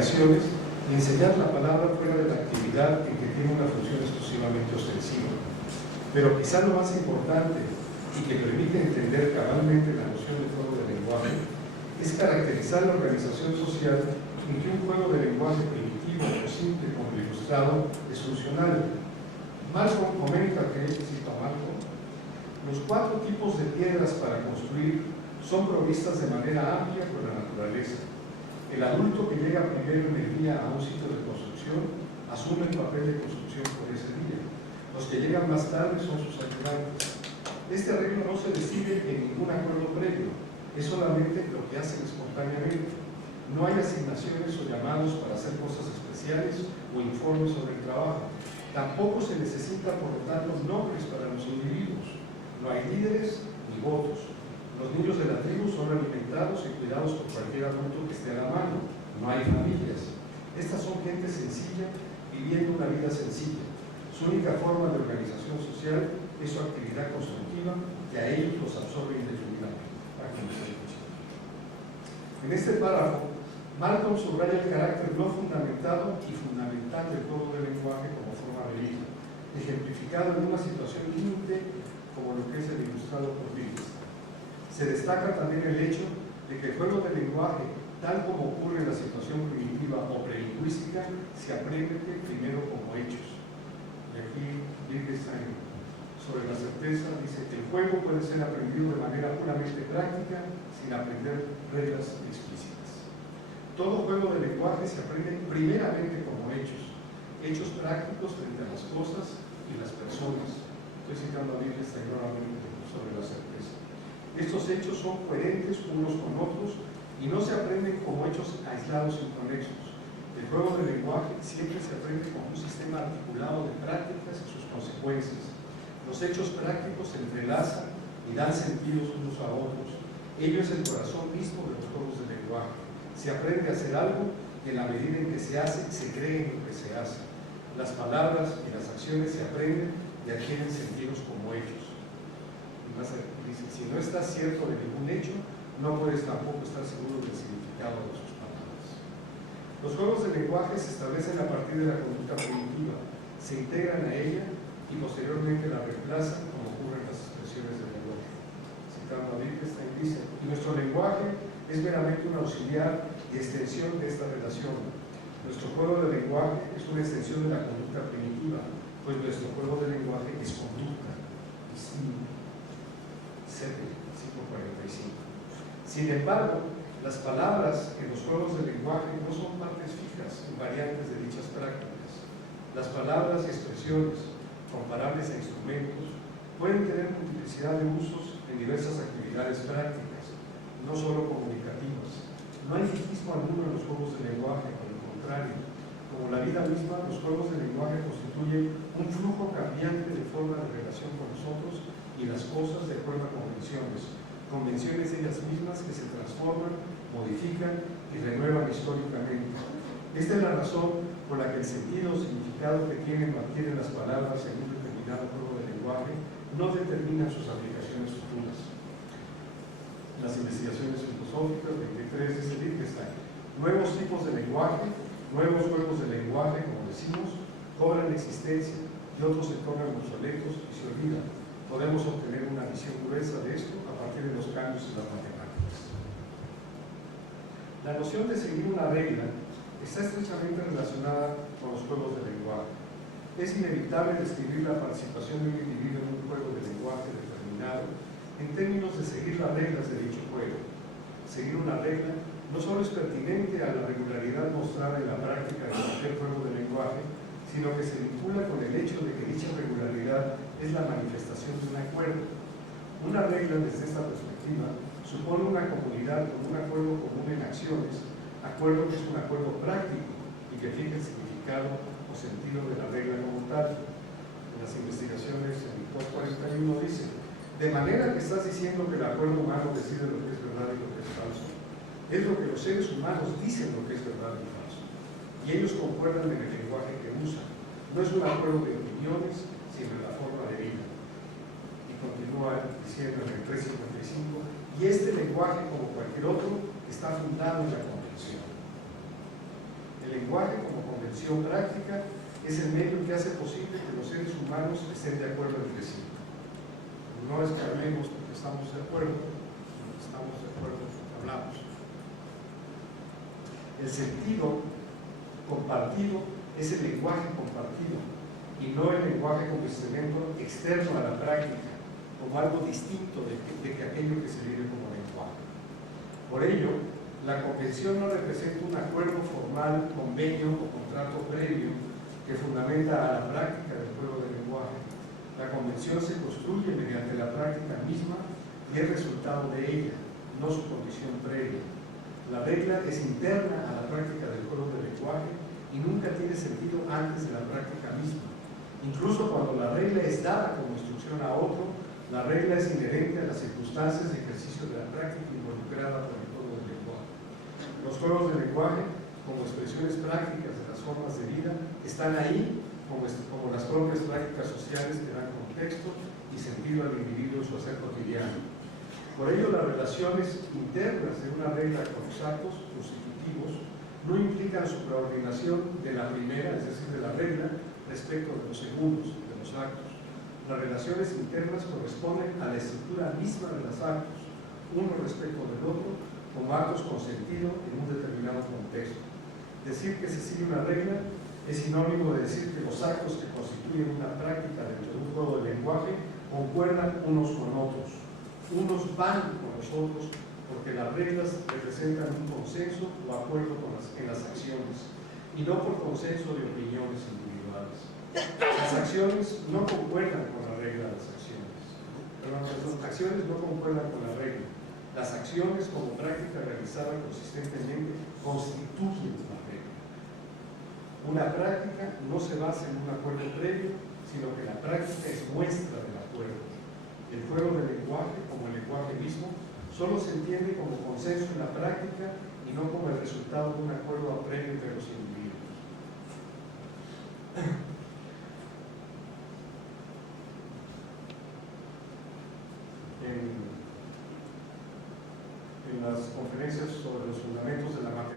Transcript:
comunicaciones y enseñar la palabra fuera de la actividad en que tiene una función exclusivamente ostensiva. Pero quizá lo más importante y que permite entender cabalmente la noción de juego de lenguaje es caracterizar la organización social en que un juego de lenguaje primitivo o simple como el ilustrado es funcional. Malcolm comenta que, cito a Malcolm, los 4 tipos de piedras para construir son provistas de manera amplia por la naturaleza. El adulto que llega primero en el día a un sitio de construcción asume el papel de construcción por ese día. Los que llegan más tarde son sus ayudantes. Este arreglo no se decide en ningún acuerdo previo, es solamente lo que hacen espontáneamente. No hay asignaciones o llamados para hacer cosas especiales o informes sobre el trabajo. Tampoco se necesita, por lo tanto, nombres para los individuos. No hay líderes ni votos. Los niños de la tribu son alimentados y cuidados por cualquier adulto que esté a la mano. No hay familias. Estas son gente sencilla viviendo una vida sencilla. Su única forma de organización social es su actividad constructiva que a ellos los absorbe indefinidamente. En este párrafo, Malcolm subraya el carácter no fundamentado y fundamental del juego del lenguaje como forma de vida, ejemplificado en una situación límite como lo que es el ilustrado por Wittgenstein. Se destaca también el hecho de que el juego del lenguaje, tal como ocurre en la situación primitiva o prelingüística, se aprende primero como hechos. Y aquí Wittgenstein, sobre la certeza, dice que el juego puede ser aprendido de manera puramente práctica sin aprender reglas explícitas. Todo juego de lenguaje se aprende primeramente como hechos, hechos prácticos frente a las cosas y las personas. Estoy citando a Wittgenstein nuevamente sobre la certeza. Estos hechos son coherentes unos con otros y no se aprenden como hechos aislados y inconexos. El juego del lenguaje siempre se aprende como un sistema articulado de prácticas y sus consecuencias. Los hechos prácticos se entrelazan y dan sentidos unos a otros. Ello es el corazón mismo de los juegos del lenguaje. Se aprende a hacer algo y en la medida en que se hace, se cree en lo que se hace. Las palabras y las acciones se aprenden y adquieren sentidos como hechos. Dice, si no estás cierto de ningún hecho, no puedes tampoco estar seguro del significado de sus palabras. Los juegos de lenguaje se establecen a partir de la conducta primitiva, se integran a ella y posteriormente la reemplazan como ocurre en las expresiones del lenguaje. Citando a Wittgenstein, dice, y nuestro lenguaje es meramente un auxiliar y extensión de esta relación. Nuestro juego de lenguaje es una extensión de la conducta primitiva, pues nuestro juego de lenguaje es conducta. 5:45. Sin embargo, las palabras en los juegos de lenguaje no son partes fijas y variantes de dichas prácticas. Las palabras y expresiones, comparables a instrumentos, pueden tener multiplicidad de usos en diversas actividades prácticas, no solo comunicativas. No hay fijismo alguno en los juegos de lenguaje, por el contrario. Como la vida misma, los juegos de lenguaje constituyen un flujo cambiante de forma de relación con nosotros y las cosas de acuerdo a convenciones ellas mismas que se transforman, modifican y renuevan históricamente. Esta es la razón por la que el sentido o significado que tienen o adquieren las palabras en un determinado juego de lenguaje no determinan sus aplicaciones futuras. Las investigaciones filosóficas, 23, dice Wittgenstein, nuevos tipos de lenguaje, nuevos juegos de lenguaje, como decimos, cobran existencia y otros se tornan obsoletos y se olvidan. Podemos obtener una visión gruesa de esto a partir de los cambios en las matemáticas. La noción de seguir una regla está estrechamente relacionada con los juegos de lenguaje. Es inevitable describir la participación de un individuo en un juego de lenguaje determinado en términos de seguir las reglas de dicho juego. Seguir una regla no solo es pertinente a la regularidad mostrada en la práctica de cualquier juego de lenguaje, sino que se vincula con el hecho de que dicha regularidad es la manifestación de un acuerdo. Una regla, desde esta perspectiva, supone una comunidad con un acuerdo común en acciones, acuerdo que es un acuerdo práctico y que fija el significado o sentido de la regla como tal. En las investigaciones, en el 241 dice, de manera que estás diciendo que el acuerdo humano decide lo que es verdad y lo que es falso. Es lo que los seres humanos dicen lo que es verdad y falso. Y ellos concuerdan en el lenguaje que usan. No es un acuerdo de opiniones, sino en la forma de vida. Y continúa diciendo en el 355, y este lenguaje, como cualquier otro, está fundado en la comprensión. lenguaje como convención práctica es el medio que hace posible que los seres humanos estén de acuerdo entre sí. No es que hablemos porque estamos de acuerdo, hablamos. El sentido compartido es el lenguaje compartido y no el lenguaje como instrumento externo a la práctica, como algo distinto de que aquello que se vive como lenguaje. Por ello, la convención no representa un acuerdo formal, convenio o contrato previo que fundamenta a la práctica del juego del lenguaje. La convención se construye mediante la práctica misma y es resultado de ella, no su condición previa. La regla es interna a la práctica del juego del lenguaje y nunca tiene sentido antes de la práctica misma. Incluso cuando la regla es dada como instrucción a otro, la regla es inherente a las circunstancias de ejercicio de la práctica involucrada por el juego del lenguaje. Los juegos del lenguaje, como expresiones prácticas de las formas de vida, están ahí como las propias prácticas sociales que dan contexto y sentido al individuo en su hacer cotidiano. Por ello, las relaciones internas de una regla con los actos constitutivos no implican supraordinación de la primera, es decir, de la regla, respecto de los segundos, de los actos. Las relaciones internas corresponden a la estructura misma de los actos, uno respecto del otro, como actos con sentido en un determinado contexto. Decir que se sigue una regla es sinónimo de decir que los actos que constituyen una práctica dentro de un juego de lenguaje concuerdan unos con otros. Unos van con los otros porque las reglas representan un consenso o acuerdo en las acciones y no por consenso de opiniones individuales. Las acciones no concuerdan con la regla de las acciones. Perdón, las acciones no concuerdan con la regla. Las acciones como práctica realizada consistentemente constituyen la regla. Una práctica no se basa en un acuerdo previo, sino que la práctica es muestra del acuerdo. El juego del lenguaje, como el lenguaje mismo, solo se entiende como consenso en la práctica y no como el resultado de un acuerdo previo entre los individuos. En las conferencias sobre los fundamentos de la matemática,